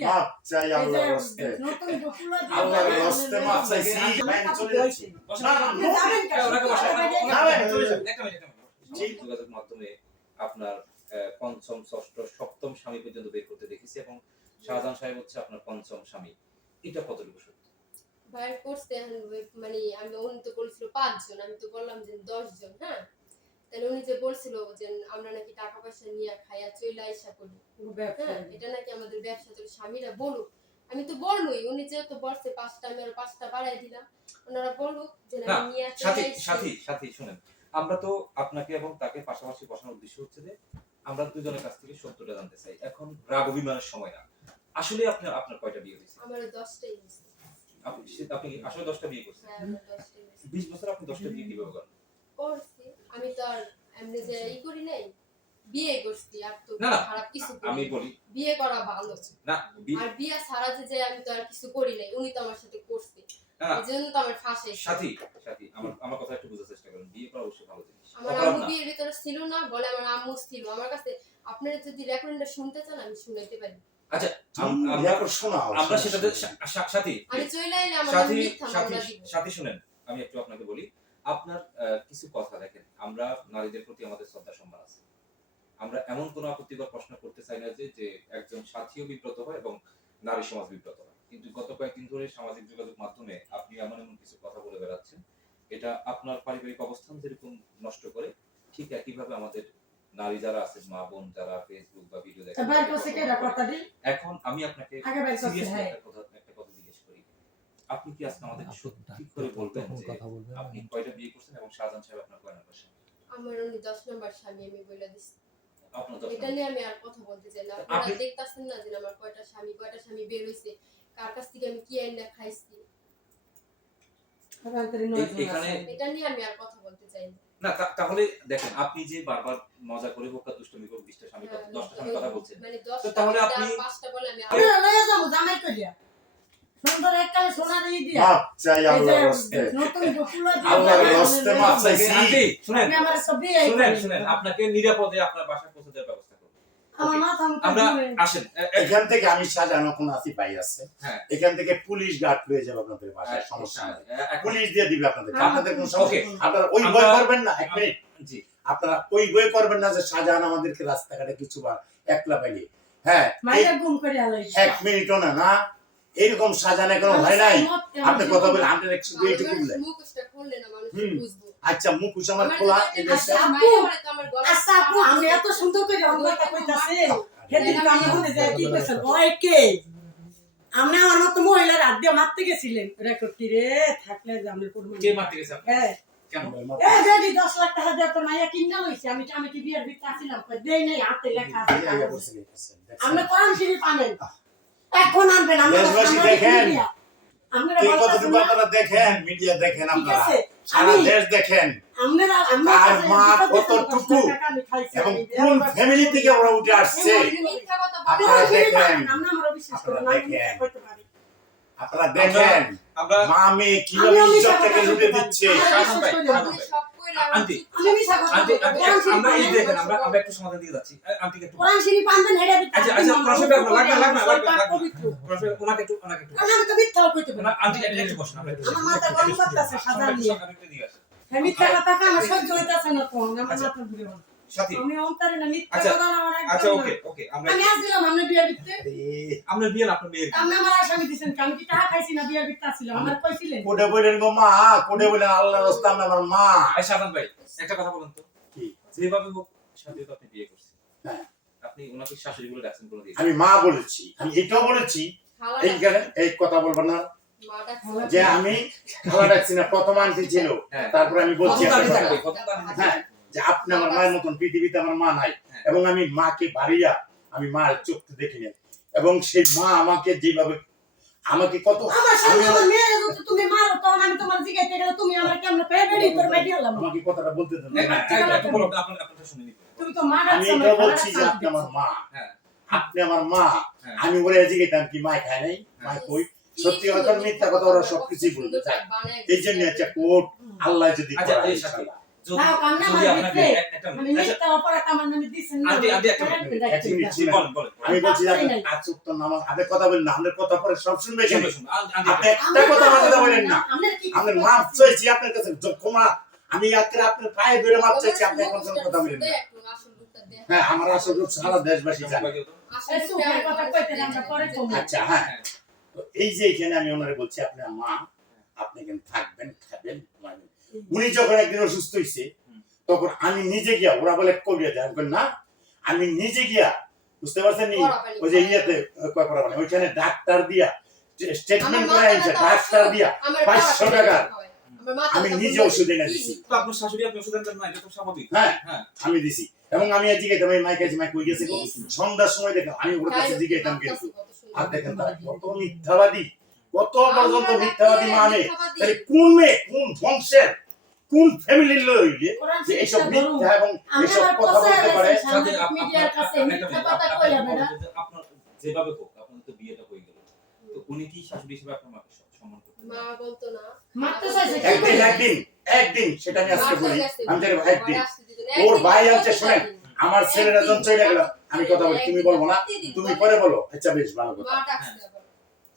মাপ চাই আল্লাহর হস্তে আল্লাহর হস্তে মাপ চাইছি চলে যাচ্ছি না, যোগাযোগ মাধ্যমে আপনার আহ, পঞ্চম ষষ্ঠ সপ্তম স্বামী পর্যন্ত বের করতে দেখেছি এবং শাহজাহান সাহেব হচ্ছে আপনার পঞ্চম স্বামী এটা কতটুকু সত্য বাইর করতে মানে আমি উনি তো বলছিল পাঁচজন আমি তো বললাম যে দশজন হ্যাঁ তাহলে উনি যে বলছিল যে আমরা নাকি টাকা পয়সা নিয়ে খাইয়া চইলা আইসা করি। হ্যাঁ এটা নাকি আমাদের ব্যবসা তোর স্বামীরা বলুক। আমি তো বলবই উনি যেহেতু বলছে পাঁচটা আমি আরও পাঁচটা বাড়াই দিলাম। ওনারা বলুক যে আমি নিয়ে সাথী। সাথী সাথী শুনেন। আমরা তো আপনাকে এবং তাকে পাশাপাশি বসানোর উদ্দেশ্য হচ্ছে যে আমরা দুজনের কাছ থেকে সত্যটা জানতে চাই। এখন রাগ অভিমানের সময় না। আসলে আপনার আপনার কয়টা বিয়ে হয়েছে? আমার দশটাই হয়েছে। আপনি আপনি আসলে দশটা বিয়ে করছেন। হ্যাঁ আমার দশটাই হয়েছে। বিশ বছর আপনি দশটা বিয়ে কীভাবে করেন করছি আমি তো আর এমনি যে ই করি নাই? বিয়ে করছি আর তো না, না, খারাপ কিছু আমি বলি। বিয়ে করা ভালো না আর বিয়ে ছাড়া যে যে আমি তো আর কিছু করি নাই উনি তো আমার সাথে করছে। না, না, এই জন্য তো আমার ফাঁসে সাথী সাথী আমার আমার কথা একটু বোঝার চেষ্টা করেন। বিয়ে করা অবশ্যই ভালো জিনিস। আমার আম্মু বিয়ের ভিতরে ছিল না বলে আমার আম্মু ছিল। আমার কাছে আপনারা যদি রেকর্ডিংটা শুনতে চান আমি শুনাইতে পারি। আচ্ছা আমরা- সেটাতে সাথী সাথী সাথী শুনেন। আমি একটু আপনাকে বলি আপনার কিছু কথা দেখেন। আমরা নারীদের প্রতি আমাদের শ্রদ্ধা সম্মান আছে। আমরা এমন কোনো আপত্তিকর প্রশ্ন করতে চাই না যে যে একজন সাথীও বিব্রত হয় এবং নারী সমাজ বিব্রত হয়। কিন্তু গত কয়েকদিন ধরে সামাজিক যোগাযোগ মাধ্যমে আপনি এমন এমন কিছু কথা বলে বেড়াচ্ছেন। এটা আপনার পারিবারিক অবস্থান যেরকম নষ্ট করে ঠিক একইভাবে আমাদের নারী যারা আছে মা বোন যারা ফেসবুক বা ভিডিও দিই? এখন আমি আপনাকে হ্যাঁ। একটা কথা একটা কথা জিজ্ঞেস করি আপনি কি আজকে আমাদের সত্যি করে বলবেন যে আপনি কয়টা বিয়ে করছেন এবং শাহজাহান সাহেব আপনার কয় নম্বর স্বামী? আমার উনি দশ নম্বর স্বামী আমি বলে দিচ্ছি আপনার এটা নিয়ে আমি আর কথা বলতে চাই না। আপনি- আপনারা দেখতাছেন না যে আমার কয়টা স্বামী কয়টা স্বামী বের হইছে? কার কাছ থেকে আমি কি আইনা খাইছি? এখানে এটা নিয়ে আমি আর কথা বলতে চাই না। না তাহলে দেখেন আপনি যে বারবার মজা করে হোক দুষ্টমি হোক বিশটা স্বামী কথা হ্যাঁ, দশটা স্বামী কথা বলছেন। মানে তাহলে আপনি- পাঁচটা বলে আমি সুন্দর এককালে সোনা দিয়ে দিয়া। মাপ চাই আল্লাহর হস্তে নতুন গোকুলা দিয়া আল্লাহর হস্তে মাপ চাইছি। আন্টি, শুনেন আমার সব শুনেন শুনেন আপনাকে নিরাপদে আপনার বাসায় পৌঁছে দেওয়ার ব্যবস্থা করব। আমার মাথা মুখে আমরা আসেন। এ- এ- এখান থেকে আমি সাজানো কোন আসি পাই আছে। এখান থেকে পুলিশ গার্ড পেয়ে যাবে আপনাদের বাসায় সমস্যা নাই। পুলিশ দিয়ে দিবে আপনাদের আপনাদের কোনো সমস্যা আপনারা ওই করবেন না এক মিনিট। জি। আপনারা ওই বই করবেন না যে শাহজাহান আমাদেরকে রাস্তাঘাটে কিছু বার একলা পাইলে হ্যাঁ। এক মিনিটও না না। এরকম সাজানো কোনো হয় নাই। আপনি কথা বলে হান্ড্রেড একশো দুই এইটুকু বলে মুখোশটা খুললে না মানুষ হুম। বুঝব। আচ্ছা মুখোশ আমার আমার খোলা একটা আচ্ছা, আপু আমি এত সুন্দর করে অঙ্গটা কইতাছে সেদিন তো আমি শুনে যাই কি কইছেন ওই কে? আপনি আমার মতো মহিলার হাত দিয়ে মারতে গেছিলেন। রেকর্ডটি রে থাকলে যে আমি কে মারতে গেছে হ্যাঁ। কেন এই যে দি দশ লাখ টাকা দিয়ে তো মাইয়া কিনা লইছে আমি আমি কি বিয়ের ভিতরে আসিলাম কই দেই নাই হাতে লেখা আছে আপনি কোরআন শরীফ আনেন। এখন আনবেন আমরা দেখেন। আমরা কে কতটুকু আপনারা দেখেন? মিডিয়া দেখেন আপনারা। সারা দেশ দেখেন। আমরা আমরা তার মা কতটুকু এবং কোন ফ্যামিলি থেকে ওরা উঠে আসছে? আপনারা দেখেন। আপনারা দেখেন। মা মেয়ে কীভাবে আমি ইজ্জত মিথ্যা থেকে লুটে দিচ্ছে? আন্টি, আমি মিথ্যা আন্টি আমরা এই দেখেন আমরা আমরা একটু সমাধান দিকে যাচ্ছি। আন্টিকে একটু কোরআন শরীফ আনবেন হেডা আচ্ছা, আচ্ছা, শরীফ লাগবে, লাগবে, লাগবে, লাগবে, শরীফ- ওনাকে একটু ওনাকে একটু আমি তো মিথ্যাও কইতে পারি ওনা- আন্টি একটু- বসুন আমরা আমার মাথা গরম করতেছে সাদা নিয়ে। আসেন। হ্যাঁ, মিথ্যা কথা আমার সহ্য হইতাছে না তো আমার মাথা ঘুরে। সাথী। আমি অন্তরে না মিথ্যা কথা আমার আচ্ছা ওকে ওকে আমরা আমি আসছিলাম আমরা বিয়ে দিতে আমরা বিয়ে না আপনার মেয়ের আপনি আমার আসামি দিছেন আমি কি টাকা খাইছি না বিয়ে দিতে আসছিলাম আমার কইছিলেন কোটে বলেন গো মা কোটে বলেন আল্লাহর রাস্তা আমার মা। এই শাহজাহান ভাই একটা কথা বলুন তো। কি? যেভাবে হোক সাথে তো আপনি বিয়ে করছেন। হ্যাঁ। আপনি ওনাকে শাশুড়ি বলে ডাকছেন কোনো দিন আমি মা বলেছি আমি এটাও বলেছি। এইখানে এই কথা বলব না। যে আমি খাওয়া ডাকছি না প্রথম আন্টি ছিল। হ্যাঁ। তারপরে আমি বলছি হ্যাঁ। যে আপনি আমার মায়ের মতন পৃথিবীতে আমার মা নাই। হ্যাঁ। এবং আমি মাকে বাড়িয়া আমি মার চোখতে দেখি না এবং সেই মা আমাকে যেভাবে আমাকে কত তুমি মারো তখন আমি তোমার গেলে তুমি আমার কেমন পেয়ে আমাকে কথাটা বলতে দেন। তুমি তো মা আমি এটা বলছি যে আপনি আমার মা। হ্যাঁ। আপনি আমার মা। হ্যাঁ। আমি ওরা জিজ্ঞেতাম কি মা খায় নাই? মা কই? সত্যি কথা মিথ্যা কথা ওরা সবকিছুই বলতে চায় এই জন্য একটা কোর্ট আল্লাহ যদি আমি আপনি কথা বলেন না আপনার কথা পরে সব শুনবে এখানে। শুনুন, শুনুন, আন- আন্টি, আপনি একটা কথা আমার কথা কথা বলেন না। আমরা কি আপনার কিছু মাপ চাইছি আপনার কাছে। ক্ষমা। আমি আজকে আপনার পায়ে ধরে মাপ চাইছি আপনি এখন কথা বলেন না। হ্যাঁ আমার আসল রূপ সারা দেশবাসী জানে। আমরা পরে কমবো। আচ্ছা হ্যাঁ। এই যে এখানে আমি ওনারে বলছি আপনার মা আপনি এখানে থাকবেন খাবেন ঘুমাবেন। উনি যখন একদিন অসুস্থ হয়েছে তখন আমি নিজে গিয়া ওরা বলে কবিয়া দেয়। আমি না আমি নিজে গিয়া বুঝতে পারছেন নি? ওই যে ইয়েতে কয় করা মানে ওইখানে ডাক্তার দিয়া স্টেটমেন্ট করে আনছে ডাক্তার দিয়া 500 টাকা। আমি নিজে ওষুধ এনে দিছি তো আপনার শাশুড়ি আপনি ওষুধ না এটা তো স্বাভাবিক। হ্যাঁ হ্যাঁ। আমি দিছি। এবং আমি আজকে গেতাম এই মাইক মাইক কই গেছে। সন্ধ্যার সময় দেখলাম আমি ওর কাছে কিন্তু আর দেখেন তারা কত মিথ্যাবাদী। কত পর্যন্ত মিথ্যাবাদী মানে? তাহলে কোন মেয়ে কোন বংশের কোন ফ্যামিলির লোক হইলে যে এইসব মিথ্যা এবং এসব কথা বলতে পারে? যেভাবে হোক আপনার তো বিয়েটা হয়ে গেল। তো উনি কি শাশুড়ি হিসেবে আপনার মাকে সম্মান করতেন? মা বলতো না। মারতে চাইছে, একদিন একদিন একদিন সেটা আমি আজকে বলি। আমি জানি একদিন। ওর ভাই আনছে শোনেন আমার ছেলেরা যখন চলে গেল আমি কথা বলি তুমি বলব না তুমি পরে বলো। আচ্ছা বেশ ভালো কথা।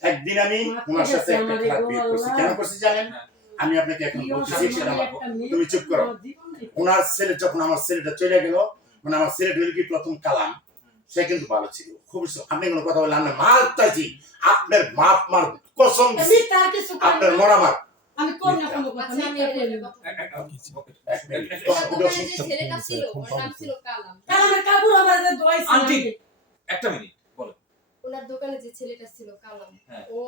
একদিন আমি ওনার সাথে একটা খারাপ বিয়ে করছি। কেন করছি জানেন? হ্যাঁ। আমি আপনাকে এখন বলতেছি অশান্তি সেটা আমার- তুমি চুপ করো। ওনার ছেলে যখন আমার ছেলেটা চলে গেল মানে আমার ছেলেটা হলো কি প্রথম কালাম সে কিন্তু ভালো ছিল। খুব আপনি কোনো কথা বললেন আমরা মার চাইছি আপনার বাপ মার কসম আপনার মরা মার। আমি করি না কোনো কথা, আচ্ছা, আমি ছেলেটা ছিল ওর নাম ছিল কালাম। কালামের কাপড় আমার যে আন্টি। একটা মিনিট। ওনার দোকানে যে ছেলেটা ছিল কালাম হ্যাঁ। ও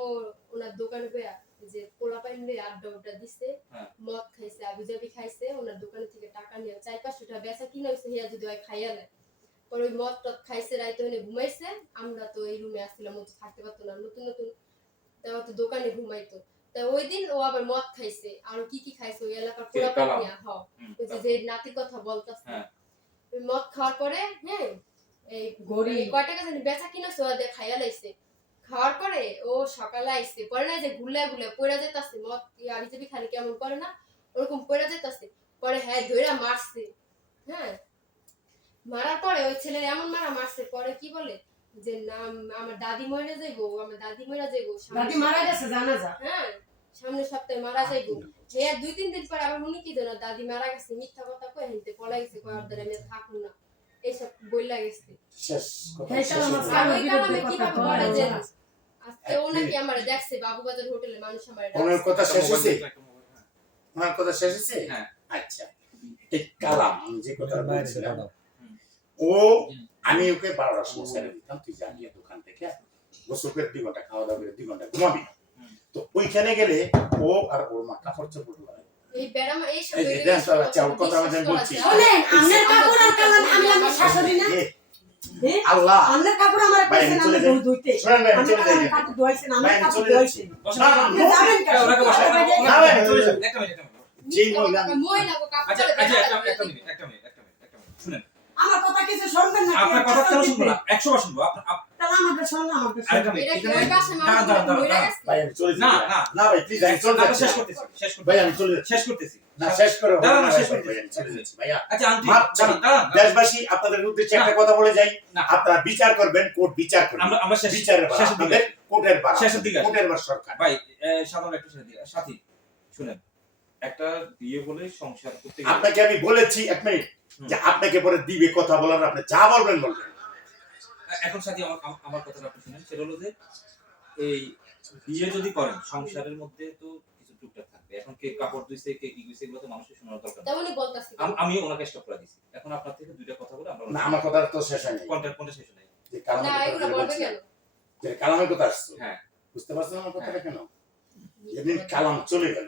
ওনার দোকানে বইয়া যে পোলা পাইন লই আড্ডা উড্ডা দিছে হ্যাঁ। মদ খাইছে আবুজাবি খাইছে ওনার দোকানে থেকে টাকা নিয়ে চার পাঁচশো টাকা বেচা কিনা হয়েছে হিয়া যদি হয় খাইয়া নেয় পরে ওই মদ টদ খাইছে রাইতে ওনে ঘুমাইছে আমরা তো এই রুমে আসছিলাম ও তো থাকতে পারতো না নতুন নতুন তাও তো দোকানে ঘুমাইতো তা ওই দিন ও আবার মদ খাইছে আর কি কি খাইছে ওই এলাকার কে, পোলা পাইন কালাম? নিয়ে হ যে যে নাতির কথা বলতাছে হ্যাঁ। ওই মদ খাওয়ার পরে হ্যাঁ এই গরিব। এই কয় টাকা জানি বেচা কিনা সোয়া দিয়ে খাইয়া লাইছে। খাওয়ার পরে ও সকালে আইছে পরে না যে গুলে গুলে পড়ে মদ আবি যাবি খালি কেমন করে না ওরকম পড়ে যেতাছে পরে হ্যাঁ ধইরা মারছে হ্যাঁ। মারার পরে ওই ছেলে এমন মারা মারছে পরে কি বলে? যে না আমার দাদি মরে যাইবো আমার দাদি মরে যাইবো দাদি মারা গেছে জানা যা। হ্যাঁ সামনের সপ্তাহে মারা যাইবো। হ্যাঁ দুই তিন দিন পরে আবার উনি কি জানো দাদি মারা গেছে মিথ্যা কথা কয়ে হেনতে পলাই গেছে কয় আর দ্বারা আমি থাকব না। এইসব বইলা গেছে শেষ কথা হ্যাঁ। আজকে ও নাকি আমার দেখছে বাবুবাজার হোটেলে মানুষ আমার ওনার কথা শেষ হয়েছে হ্যাঁ। ওনার কথা শেষ হয়েছে হ্যাঁ। আচ্ছা এই কালাম আমি যে কথা বলছিলাম ও আমি ওকে বারোটার সময় ছেড়ে দিতাম তুই জানিয়ে দোকান থেকে গোসল করে দুই ঘণ্টা খাওয়া দাওয়া করে দুই ঘণ্টা ঘুমাবি তো ওইখানে গেলে ও আর ওর মা কাপড় চোপড়। এই বেড়া এই সব কথা আমি বলছি। শোনেন, আপনার কাপড় আর কালাম আমি আমার শাশুড়ি না এ, হ্যাঁ? আল্লাহ। আপনার কাপড় আমার ভাই, পেছনে আমি ধুইতে। কাপড় আমার কাপড় যাবেন কেন? হ্যাঁ, চলে। একটা মিনিট, যেই মহিলা মহিলা কাপড় আচ্ছা আচ্ছা একটা মিনিট একটা মিনিট একটা মিনিট। শুনেন। কথা কিছু শুনবেন না আপনার কথা কেন শুনব না একশো বার শুনব। আপনার আপ- তাহলে আমাকে শুনুন আমাকে আরেকটা শুনুন। মিনিট এটা কি এখানে ওই পাশে দাঁড়ান, মানুষ দাঁড়ান, দাঁড়ান, মহিলা দাঁড়ান। গেছে? ভাই আমি চলে না না। না ভাই প্লিজ আমি চলে যাচ্ছি। শেষ করতেছি শেষ করতেছি। ভাই আমি চলে যাচ্ছি। শেষ করতেছি। না শেষ করো। দাঁড়ান, না, শেষ করতেছি। ভাই, আমি চলে যাচ্ছি। ভাইয়া আচ্ছা আন্টি মাপ চাই। দাঁড়ান দাঁড়ান দাঁড়ান। দেশবাসী আপনাদের উদ্দেশ্যে একটা কথা বলে যাই। আপনারা বিচার করবেন কোর্ট বিচার করবেন। আমরা আমরা শেষ বিচারের বার দিকে। কোর্টের বার শেষের দিকে। কোর্টের বার সরকার। ভাই সাধারণ একটা শেষের দিকে। সাথী শুনেন একটা বিয়ে বলে সংসার করতে আপনাকে আমি বলেছি এক মিনিট যে আপনাকে পরে দিবে কথা বলার আপনি যা বলবেন বলবেন। এখন সাথী আমার আম- আমার কথাটা আপনি শুনেন। সেটা হলো যে এই বিয়ে যদি করেন সংসারের মধ্যে তো কিছু টুকটাক থাকবে। এখন কে কাপড় ধুইছে কে কি ধুইছে এগুলো তো মানুষের শোনার দরকার আমি ওনাকে স্টপ করে দিছি। এখন আপনার থেকে দুইটা কথা বলে আমরা না আমার কথা তো শেষ হয়নি। কোনটা কোনটা শেষ নাই যে কালামের না কথা এগুলো বলবে কেন? যে কালামের কথা আসছো। হ্যাঁ। বুঝতে পারছেন আমার কথাটা কেন? যেদিন কালাম চলে গেল